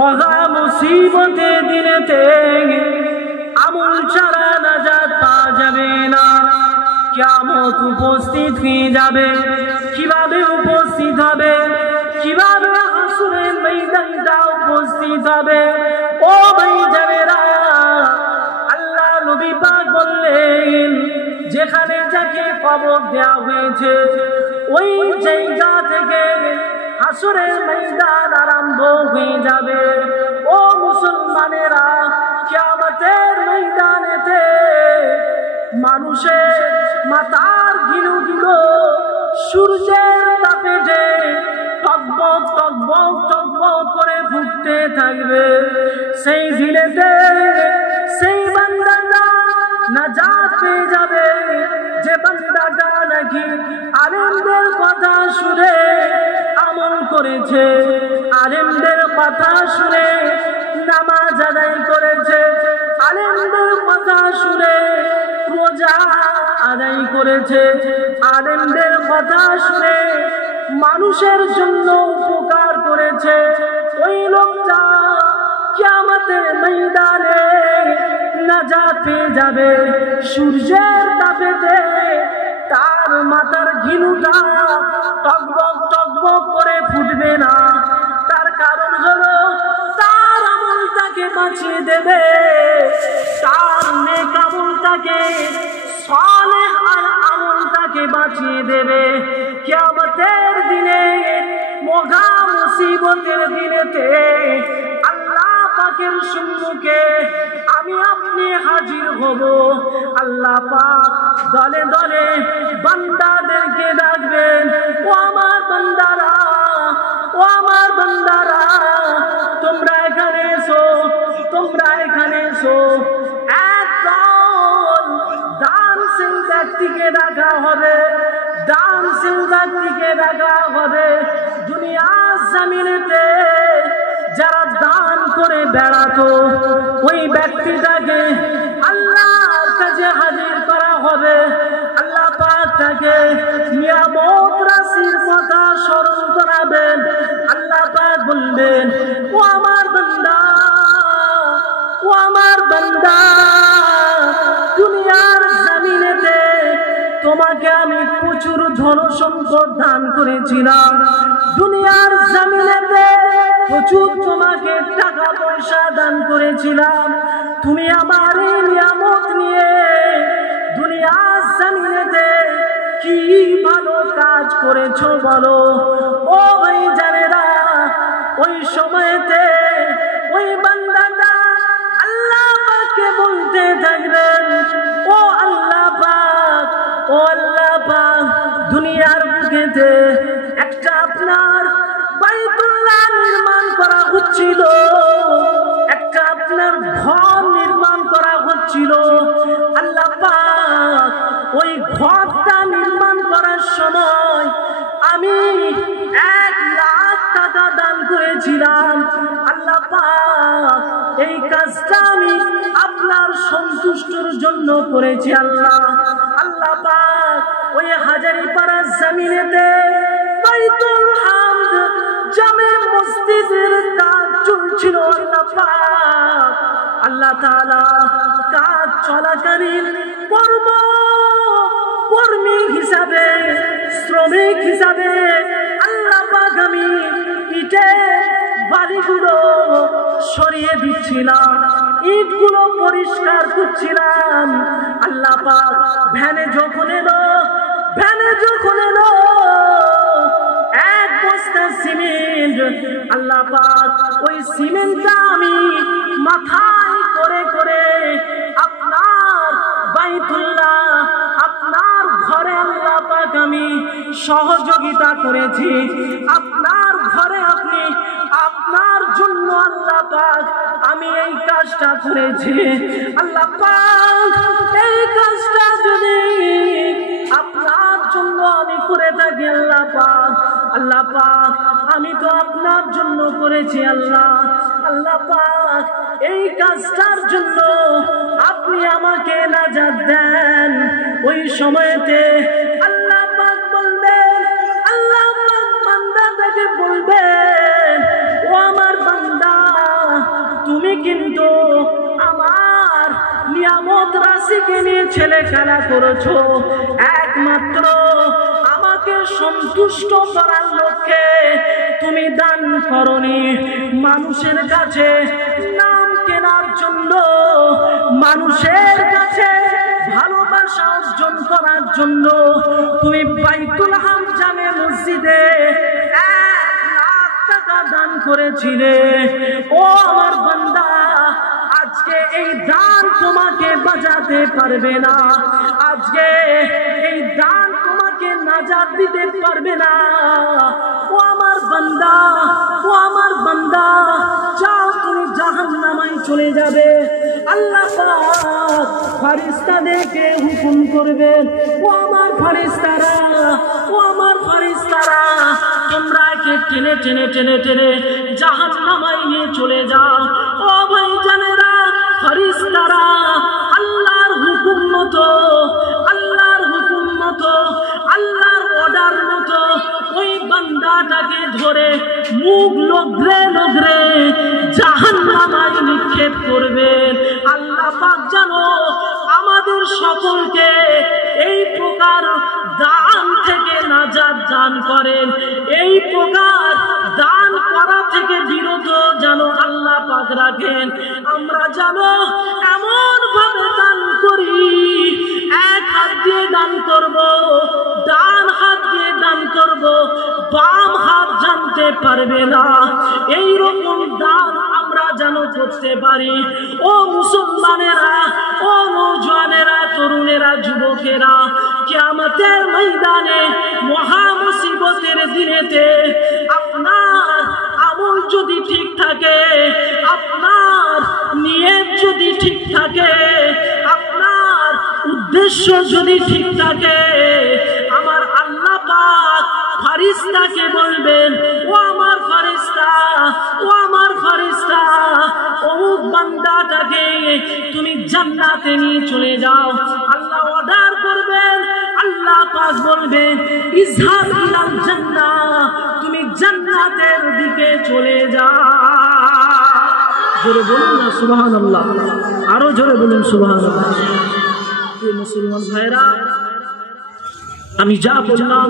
মহা মুসিবতে দিনেতে আমল ছাড়া নাজাত পাওয়া যাবে না। কিয়ামত উপস্থিত হয়ে যাবে, কিভাবে উপস্থিত হবে, কিভাবে হাসরের ময়দানটা উপস্থিত হবে? ও ভাইজানেরা, আল্লাহ নবী পাক বললেন, যেখানে যাকে কবর দেওয়া হয়েছে ওই জায়গা থেকে হাসরের ময়দান আরম্ভ হয়ে যাবে। ও মুসলমানেরা, কিয়ামতের ময়দানেতে মানুষের মাথার গিলুগুলো সূর্যের তাপে যে টকবক টকবক টকবক করে ফুটতে থাকবে। সেই দিনেতে সেই বান্দাটা নাজাত পেয়ে যাবে, যে বান্দাটা নাকি আলেমদের কথা শুনে আমল করেছে, আলেমদের কথা শুনে নামাজ আদায় করেছে, আলেমদের কথা শুনে রোজা আদায় করেছে, আলেমদের কথা শুনে মানুষের জন্য উপকার করেছে। ওই লোকটা কিয়ামতের ময়দানে নাজাত পেয়ে যাবে। সূর্যের তাপেতে তার মাথার ঘিলুটা টকবক টকবক করে ফুটবে না। তার কারণ হলো তার আমলটাকে বাঁচিয়ে দেবে, তার নেক আমলটাকে, সালেহ আর আমলটাকে বাঁচিয়ে দেবে। কিয়ামতের দিনে, মহা মুসিবতের দিনেতে আল্লাহ পাকের সম্মুখে আমি আপনি হাজির হব। আল্লাহ পাক দলে দলে বান্দাদেরকে ডাকবেন, ও আমার বান্দারা, ও আমার বান্দারা, তোমরা এখানে এসো, তোমরা এখানে এসো। একদল দানশীল ব্যক্তিকে ডাকা হবে, দানশীল ব্যক্তিকে ডাকা হবে। দুনিয়ার জমিনেতে যারা দান করে বেড়াতো ওই ব্যক্তিটাকে আল্লাহর কাছে হাজির করা হবে। আল্লাহ পাক তাকে নিয়ামত রাশির কথা স্মরণ করাবেন। আল্লাহ পাক বলবেন, ও আমার বান্দা, ও আমার বান্দা, দুনিয়ার জমিনেতে তোমাকে আমি প্রচুর ধন সম্পদ দান করেছিলাম, দুনিয়ার জমিনেতে প্রচুর তোমাকে টাকা পয়সা দান করেছিলাম। তুমি আমার এই নিয়ামত নিয়ে দুনিয়ার জমিনেতে কি ভালো কাজ করেছো বলো? ও ভাইজানেরা, ওই সময়তে ওই বান্দাটা আল্লাহ পাককে বলতে থাকবেন, ও আল্লাহ পাক, ও আল্লাহ পাক, দুনিয়ার বুকেতে একটা আপনার বাইতুল্লাহ নির্মাণ করা হচ্ছিল, একটা আপনার ঘর নির্মাণ করা হচ্ছিল। আল্লাহ পাক ওই ঘরটা নির্মাণ করার সময় আমি 1 লাখ টাকা দান করেছিলাম। আল্লাহ পাক এই কাজটা আমি আপনার সন্তুষ্টির জন্য করেছি। আল্লাহ, আল্লাহ পাক ওই হাজারীপাড়ার জমিনেতে বাইতুল হামদ জামে মসজিদের কাজ চলছিল। আল্লাহ পাক, আল্লাহ তাআলা কাজ চলাকালীন কর্মী হিসাবে, শ্রমিক হিসাবে আল্লাহ পাক আমি ইটের বালিগুলো সরিয়ে দিচ্ছিলাম, ইটগুলো পরিষ্কার করছিলাম। আল্লাহ পাক ভ্যানে যখন এলো, ভ্যানে যখন এলো 1 বস্তা সিমেন্ট, আল্লাহ পাক ওই সিমেন্টটা আমি মাথায় করে করে আপনার বাইতুল্লাহ, আপনার ঘরে আল্লাহ পাক আমি সহযোগিতা করেছি। আপনার ঘরে আপনি, আপনার জন্য আল্লাহ পাক আমি এই কাজটা করেছি। আল্লাহ পাক এই কাজটা যদি আপনার জন্য আমি করে থাকি, আল্লাহ পাক, আল্লাহ পাক আমি তো আপনার জন্য করেছি। আল্লাহ, আল্লাহ পাক এই কাজটার জন্য আপনি আমাকে নাজাত দেন। ওই সময়তে আল্লাহ পাক বলবেন, আল্লাহ পাক বান্দাটাকে বলবেন, ও আমার বান্দা, তুমি কিন্তু আমার নিয়ামত রাশিকে নিয়ে ছেলে খেলা করেছো, একমাত্র আমাকে সন্তুষ্ট করার লক্ষ্যে তুমি দান করনি। মানুষের কাছে নাম কেনার জন্য, মানুষের কাছে ভালোবাসা অর্জন করার জন্য তুমি বাইতুল হাম জামে মসজিদে 1 লাখ টাকা দান করেছিলে। ও আমার বান্দা, আজকে এই দান তোমাকে বাঁচাতে পারবে না, আজকে এই দান তোমাকে নাজাত দিতে পারবে না। ও আমার বান্দা, ও আমার বান্দা, যাও তুমি জাহান্নামায় চলে যাবে। আল্লাহ পাক ফেরেশতাদেরকে হুকুম করবেন, ও আমার ফেরেশতারা, ও আমার ফেরেশতারা, তোমরা একে টেনে টেনে টেনে টেনে জাহান্নামায় নিয়ে চলে যাও। ও ভাইজানেরা, ফেরেশতারা আল্লাহর হুকুম মতো, আল্লাহর হুকুম মতো, আল্লাহর অর্ডার মতো ওই বান্দাটাকে ধরে মুখ লগড়ে লগড়ে জাহান্নামায় নিক্ষেপ করবেন। আল্লাহ পাক জানো আমাদের সকলকে এই প্রকার দান থেকে নাজাত দান করেন, এই প্রকার দান করা থেকে বিরত যেন আল্লাহ পাক রাখেন। আমরা জানো এমন ভাবে দান করি, এক হাত দিয়ে দান করব, ডান হাত দিয়ে দান করব, বাম হাত জানতে পারবে না, এই রকম দান আমরা যেন করতে পারি। ও মুসলমানেরা, ও নওজওয়ানেরা, তরুণেরা, যুবকেরা, কিয়ামতের ময়দানে মহা মুসিবতের দিনেতে আপনার আমল যদি ঠিক থাকে, আপনার নিয়ত যদি ঠিক থাকে, আপনার উদ্দেশ্য যদি ঠিক থাকে, আমার আল্লাহ পাক ফেরেশতাকে বলবেন, ও আমার ফেরেশতা, ও আমার ফেরেশতা, অমুক বান্দাটাকে তুমি জান্নাতে নিয়ে চলে যাও। আল্লাহ অর্ডার করবেন, আল্লাহ পাক বলবেন ইজহাব ইলাল জান্নাহ, তুমি জান্নাতের দিকে চলে যাও। জোরে বলুন না সুবহানাল্লাহ, আরো জোরে বলুন সুবহানাল্লাহ। মুসলমান ভাইরা, আমি যা বললাম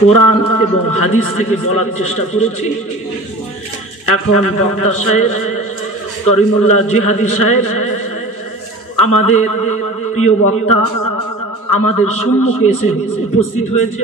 কোরআন এবং হাদিস থেকে বলার চেষ্টা করেছি। এখন বক্তা সাহেব করিমুল্লাহ জিহাদি সাহেব, আমাদের প্রিয় বক্তা, আমাদের সম্মুখে এসে উপস্থিত হয়েছে।